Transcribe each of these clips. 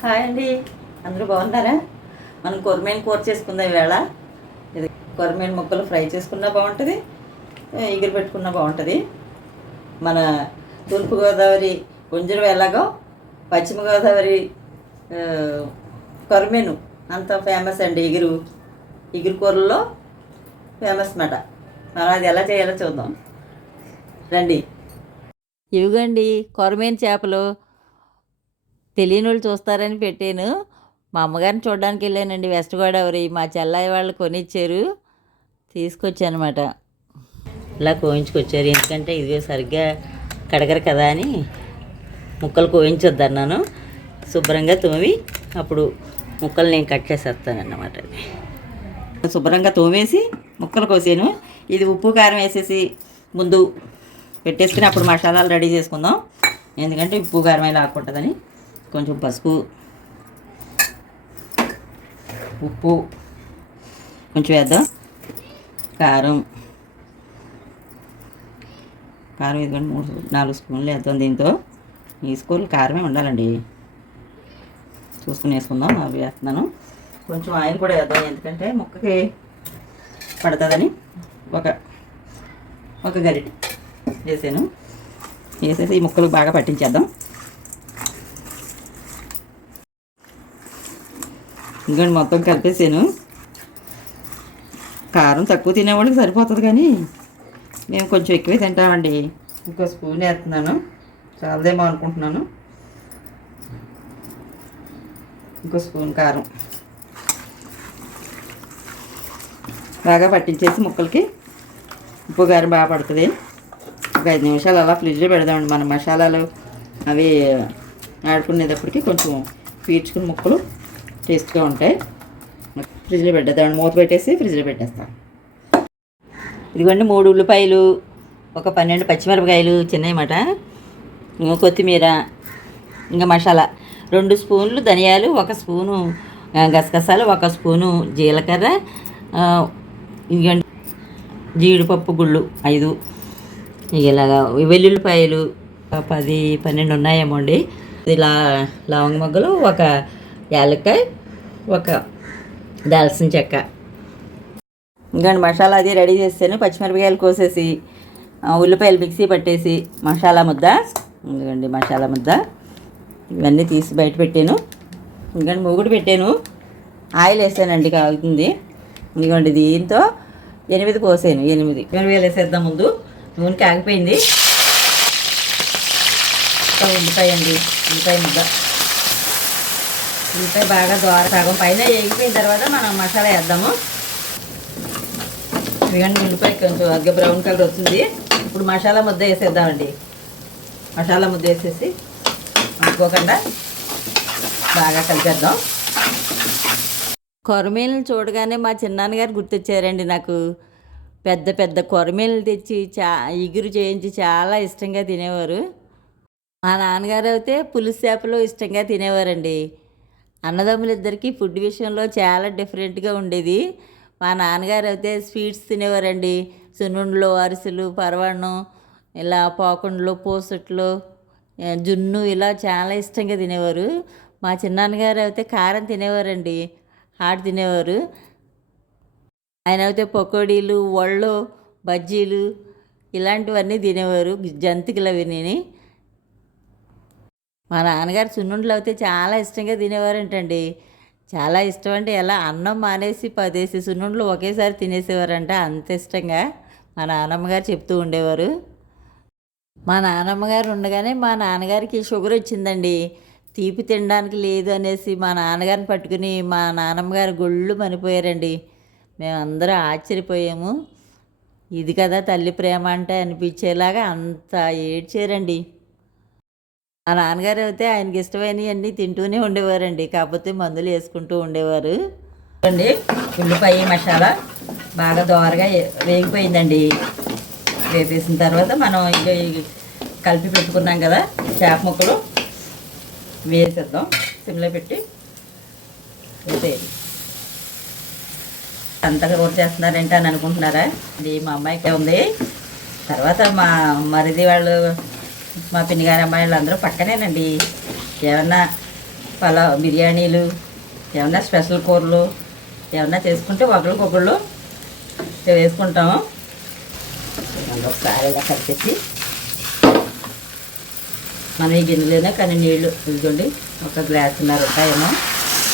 Hi అండి. అందరూ బాగున్నారా? మనం కొరమేను కూర చేసుకుందాం ఈవేళ. ఇది కొరమేను ముక్కలు ఫ్రై చేసుకున్నా బాగుంటుంది ఎగురు పెట్టుకున్నా బాగుంటుంది. మన తూర్పుగోదావరి గుంజరం ఎలాగో పశ్చిమ గోదావరి కొరమేను అంత ఫేమస్ అండి ఎగురు ఎగురు కూరల్లో ఫేమస్ మాట మనం అది ఎలా చేయాలో చూద్దాం. రండి. ఇవిగండి కొరమేను చేపలు. తెలియని వాళ్ళు చూస్తారని పెట్టాను. మా అమ్మగారిని చూడడానికి వెళ్ళానండి. వెస్ట్ గోదావరి మా చెల్లయ్య వాళ్ళు కొనిచ్చారు. తీసుకొచ్చానమాట. ఇలా కోయించుకొచ్చారు. ఎందుకంటే ఇది సరిగ్గా కడగరు కదా అని ముక్కలు కోయించొద్దు అన్నాను శుభ్రంగా తోమి అప్పుడు ముక్కలు నేను కట్ చేసేస్తానన్నమాట శుభ్రంగా తోమేసి ముక్కలు కోసాను. ఇది ఉప్పు కారం వేసేసి ముందు పెట్టేసుకుని అప్పుడు మసాలాలు రెడీ చేసుకుందాం. ఎందుకంటే ఉప్పు కారం లాక్కుంటుందని. కొంచెం పసుపు ఉప్పు కొంచెం వేద్దాం. కారం కారం ఇదిగోండి మూడు నాలుగు స్పూన్లు వేద్దాం దీంతో. ఈ స్కూల్ కారమే ఉండాలండి. చూసుకుని వేసుకుందాం. అవి వేస్తున్నాను. కొంచెం ఆయిల్ కూడా వేద్దాం. ఎందుకంటే ముక్కకి పడుతుందని ఒక ఒక గరిటె వేసాను. వేసేసి ఈ ముక్కలు బాగా పట్టించేద్దాం. ఇంకోటి మొత్తం కలిపేసాను. కారం తక్కువ తినేవాళ్ళకి సరిపోతుంది కానీ మేము కొంచెం ఎక్కువే తింటామండి. ఇంకో స్పూన్ వేస్తున్నాను. చాలదేమో అనుకుంటున్నాను. ఇంకో స్పూన్ కారం. బాగా పట్టించేసి ముక్కలకి ఉప్పు కారం బాగా పడుతుంది. ఒక ఐదు నిమిషాలు అలా ఫ్రిడ్జ్లో పెడదామండి. మన మసాలాలు అవి ఆడుకునేటప్పటికి కొంచెం పీల్చుకుని ముక్కలు టేస్ట్గా ఉంటాయి. ఫ్రిడ్జ్లో పెట్టేద్దాం మూత పెట్టేసి ఫ్రిడ్జ్లో పెట్టేస్తాం. ఇదిగోండి మూడు ఉల్లిపాయలు ఒక పన్నెండు పచ్చిమిరపకాయలు చిన్నమాట ఇంకా కొత్తిమీర ఇంకా మసాలా. రెండు స్పూన్లు ధనియాలు ఒక స్పూను గసగసాలు ఒక స్పూను జీలకర్ర ఆ, ఇదిగోండి జీడిపప్పు గుళ్ళు ఐదు. ఇలాగా వెల్లుల్లిపాయలు పది పన్నెండు ఉన్నాయేమో అండి. లా లవంగ మొగ్గలు ఒక యాలక్కాయ ఒక దాల్చిన చెక్క. ఇంకా మసాలా అది రెడీ చేస్తాను పచ్చిమిరపకాయలు కోసేసి ఉల్లిపాయలు మిక్సీ పట్టేసి మసాలా ముద్ద. ఇదిగోండి మసాలా ముద్ద. ఇవన్నీ తీసి బయట పెట్టాను. ఇంకా మూగుడు పెట్టాను. ఆయిల్ వేసానండి కాగుతుంది. ఇదిగోండి దీంతో ఎనిమిది కోసాను ఎనిమిది. ఎనిమిది వేసేద్దాం ముందు. నూనె కాగిపోయింది. ఉల్లిపాయ అండి ఉల్లిపాయ ముద్ద. ఉల్లిపాయ బాగా దోర సగం పైన ఎగిపోయిన తర్వాత మనం మసాలా వేద్దాము. ఇదిగండి ఉల్లిపాయ కొంచెం అగ్గ బ్రౌన్ కలర్ వస్తుంది. ఇప్పుడు మసాలా ముద్ద వేసేద్దామండి. మసాలా ముద్ద వేసేసి అనుకోకుండా బాగా కలిపేద్దాం. కొరమేలను చూడగానే మా చిన్నాన్నగారు గుర్తొచ్చారండి నాకు. పెద్ద పెద్ద కొరమేలు తెచ్చి చా ఇగురు చేయించి చాలా ఇష్టంగా తినేవారు. మా నాన్నగారు అయితే పులుసు చేపలు ఇష్టంగా తినేవారండి. అన్నదమ్ములిద్దరికీ ఫుడ్ విషయంలో చాలా డిఫరెంట్గా ఉండేది. మా నాన్నగారు అయితే స్వీట్స్ తినేవారండి. సున్నుండలు అరిసెలు పరవాణం ఇలా పోకుండలు పూసట్లు జున్ను ఇలా చాలా ఇష్టంగా తినేవారు. మా చిన్నాన్నగారు అయితే కారం తినేవారండి. హాట్ తినేవారు. ఆయన అయితే పకోడీలు వళ్ళు బజ్జీలు ఇలాంటివన్నీ తినేవారు. జంతికలు అవి నేను మా నాన్నగారు సున్నుండలు అయితే చాలా ఇష్టంగా తినేవారంటండి. చాలా ఇష్టం అంటే ఎలా అన్నం మానేసి పదేసి సున్నుండలు ఒకేసారి తినేసేవారంట అంత ఇష్టంగా మా నాన్నమ్మ గారు చెప్తూ ఉండేవారు. మా నాన్నమ్మగారు ఉండగానే మా నాన్నగారికి షుగర్ వచ్చిందండి. తీపి తినడానికి లేదు అనేసి మా నాన్నగారిని పట్టుకుని మా నాన్నమ్మగారు గుళ్ళు గొళ్ళు మనిపోయారండి. మేమందరూ ఆశ్చర్యపోయాము. ఇది కదా తల్లి ప్రేమ అంటే అనిపించేలాగా అంత ఏడ్చారండి. మా నాన్నగారు అయితే ఆయనకి ఇష్టమైనవి అన్నీ తింటూనే ఉండేవారండి. కాకపోతే మందులు వేసుకుంటూ ఉండేవారు. అండి ఉల్లిపాయ మసాలా బాగా దోరగా వేగిపోయిందండి. వేసేసిన తర్వాత మనం కలిపి పెట్టుకున్నాం కదా చేప ముక్కలు. వేసేద్దాం. సిమ్లో పెట్టి వేసేయాలి అంతగా కూర చేస్తున్నారంటే అని అనుకుంటున్నారా? ఇది మా అమ్మాయికే ఉంది. తర్వాత మా మరిది వాళ్ళు మా పిన్నిగారి అమ్మాయిలు అందరూ పక్కనేనండి. ఏమన్నా పలా బిర్యానీలు ఏమన్నా స్పెషల్ కూరలు ఏమన్నా చేసుకుంటే ఒకరికొకళ్ళు వేసుకుంటాము. ఒకసారి ఇలా కలిపేసి మనం ఈ గిన్నెలోనే కానీ నీళ్ళు ఇదిగోండి ఒక గ్లాసున్నర ఉంటాయేమో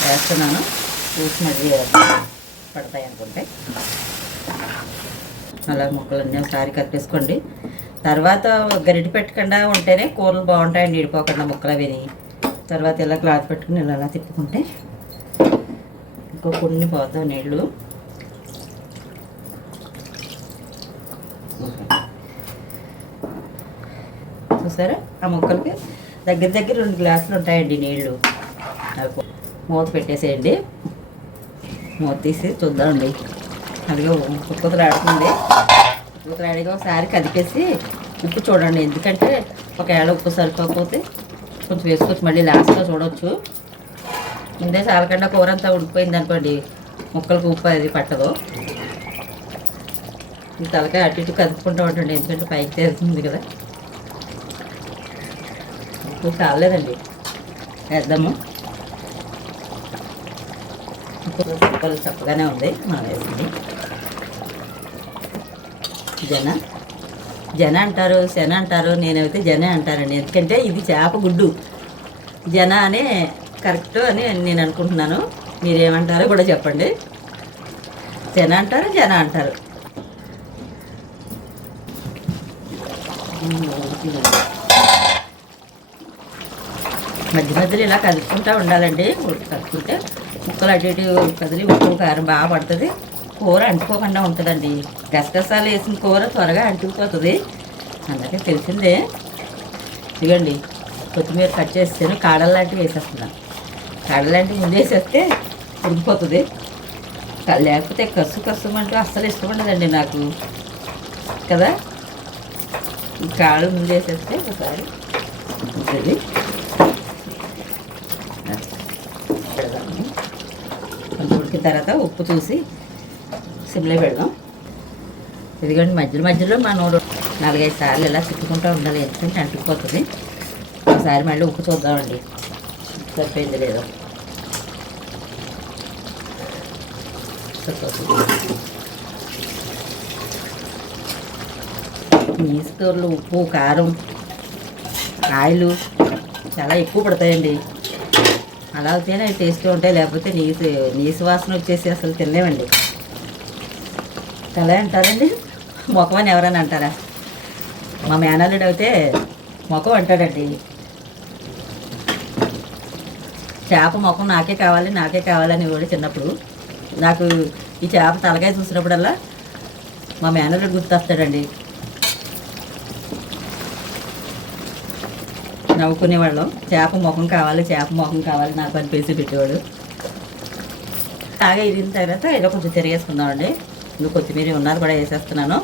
వేస్తున్నాను. చూసి మళ్ళీ పడతాయి అనుకుంటే అలా ముక్కలన్నీ ఒకసారి కలిపేసుకోండి. తర్వాత గరిటె పెట్టకుండా ఉంటేనే కూరలు బాగుంటాయండి ఇడిపోకుండా ముక్కలు అవి తర్వాత ఇలా క్లాత్ పెట్టుకుని ఇలా అలా తిప్పుకుంటే ఇంకో కొన్ని పోతాం నీళ్ళు. చూసారా? ఆ ముక్కలకి దగ్గర దగ్గర రెండు గ్లాసులు ఉంటాయండి నీళ్ళు. అవి మూత పెట్టేసేయండి. మూత తీసి చూద్దామండి. అదిగో ఉప్పుతులు ఆడుతుంది. ఒక రెడీగా ఒకసారి కదిపేసి ఉప్పు చూడండి. ఎందుకంటే ఒకవేళ ఉప్పు సరిపోకపోతే కొంచెం వేసుకోవచ్చు. మళ్ళీ లాస్ట్లో చూడవచ్చు ముందే చాలకుండా కూర అంతా ఉడికిపోయింది అనుకోండి. ముక్కలకు ఉప్పు అది పట్టదు. ఈ తలకాయ అటు ఇటు కదుపుకుంటూ ఉండండి. ఎందుకంటే పైకి తేలుతుంది కదా. ఉప్పు కాలేదండి. వేద్దాము. ఉప్పు చప్పగానే ఉంది. మనం వేసింది జన. జన అంటారు శన అంటారు నేనైతే జన అంటానండి. ఎందుకంటే ఇది చేప గుడ్డు. జన అనే కరెక్ట్ అని నేను అనుకుంటున్నాను. మీరేమంటారో కూడా చెప్పండి. జన అంటారు జన అంటారు. మధ్య మధ్యలో ఇలా కదుపుకుంటూ ఉండాలండి. కదుపుకుంటే ముక్కలు అటు ఇటు కదిలి ఉప్పు కారం బాగా పడుతుంది. కూర అంటుకోకుండా ఉంటుందండి. గసగసాలు వేసిన కూర త్వరగా అంటుకుపోతుంది. అందరికీ తెలిసిందే. ఇదిగోండి కొత్తిమీర కట్ చేస్తాను కాడల్లాంటివి వేసేస్తున్నాను కాడలు ముందు వేసేస్తే ఉడికిపోతుంది. లేకపోతే కసు కసు అంటూ అస్సలు ఇష్టం ఉండదండి నాకు. కదా? ఈ కాళ్ళు ముందు వేసేస్తే ఒకసారి ఉంటుంది కొంచెం ఉడికిన తర్వాత ఉప్పు చూసి సిమ్లో పెడదాం. ఇదిగోండి మధ్యలో మధ్యలో మా నోడు నాలుగైదు సార్లు ఇలా తిట్టుకుంటూ ఉండాలి ఎందుకంటే అంటుకుపోతుంది. ఒకసారి మళ్ళీ ఉప్పు చూద్దామండి. సరిపోయింది లేదో. సరిపోతుంది. నీసు ఉప్పు కారం ఆయిలు చాలా ఎక్కువ పడతాయండి. అలా అయితేనే టేస్ట్గా ఉంటాయి లేకపోతే నీసు నీసు వాసన వచ్చేసి అసలు తినలేమండి. తలే అంటారండి? ముఖం అని ఎవరైనా అంటారా? మా మేనల్లుడు అయితే ముఖం అంటాడండి. చేప ముఖం నాకే కావాలి నాకే కావాలని కూడా చిన్నప్పుడు. నాకు ఈ చేప తలకాయ చూసినప్పుడల్లా మా మేనల్లుడు గుర్తొస్తాడండి. నవ్వుకునేవాళ్ళం. చేప ముఖం కావాలి చేప ముఖం కావాలి నాకు అని పేసి పెట్టేవాడు. బాగా ఇరిగిన తర్వాత ఇలా కొంచెం తిరిగేసుకుందామండి. ఇంకా కొత్తిమీర ఉన్నది కూడా వేసేస్తున్నాను.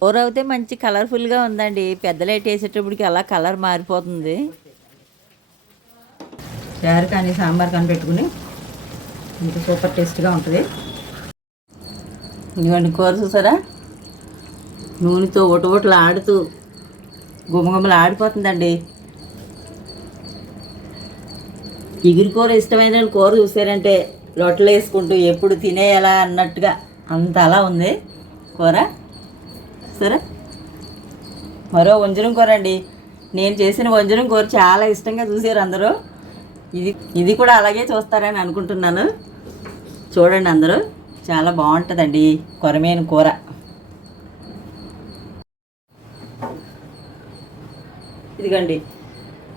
కూర అయితే మంచి కలర్ఫుల్గా ఉందండి. పెద్ద లైట్ వేసేటప్పటికి అలా కలర్ మారిపోతుంది. చారు కానీ సాంబార్ కానీ పెట్టుకుని ఇంకా సూపర్ టేస్ట్గా ఉంటుంది. ఇదిగోండి కూర చూసారా? నూనెతో ఒటొటలు ఆడుతూ గుమగుమలు ఆడిపోతుందండి. ఇగురు కూర ఇష్టమైన కూర చూసారంటే రొట్టెలు వేసుకుంటూ ఎప్పుడు తినేయాలా అన్నట్టుగా అంత అలా ఉంది. కూర? సరే. మరో వంజరం కూర అండి. నేను చేసిన వంజరం కూర చాలా ఇష్టంగా చూసారు అందరూ. ఇది ఇది కూడా అలాగే చూస్తారని అనుకుంటున్నాను. చూడండి అందరూ. చాలా బాగుంటుందండి కొరమేను కూర. ఇదిగండి.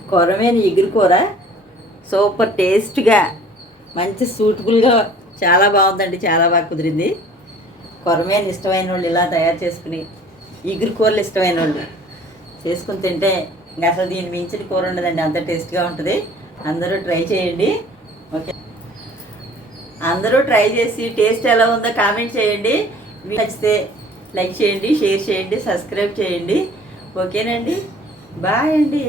కొరమేను ఎగురు కూర. సూపర్ టేస్ట్గా మంచి సూటబుల్గా చాలా బాగుందండి. చాలా బాగా కుదిరింది. కొరమేను ఇష్టమైన వాళ్ళు ఇలా తయారు చేసుకుని ఇగురు కూరలు ఇష్టమైన వాళ్ళు చేసుకుని తింటే ఇంకా అసలు దీన్ని మించిన కూర ఉండదండి. అంత టేస్ట్గా ఉంటుంది. అందరూ ట్రై చేయండి. ఓకే. అందరూ ట్రై చేసి టేస్ట్ ఎలా ఉందో కామెంట్ చేయండి. మీకు నచ్చితే లైక్ చేయండి షేర్ చేయండి సబ్స్క్రైబ్ చేయండి. ఓకేనండి. బాయ్ అండి.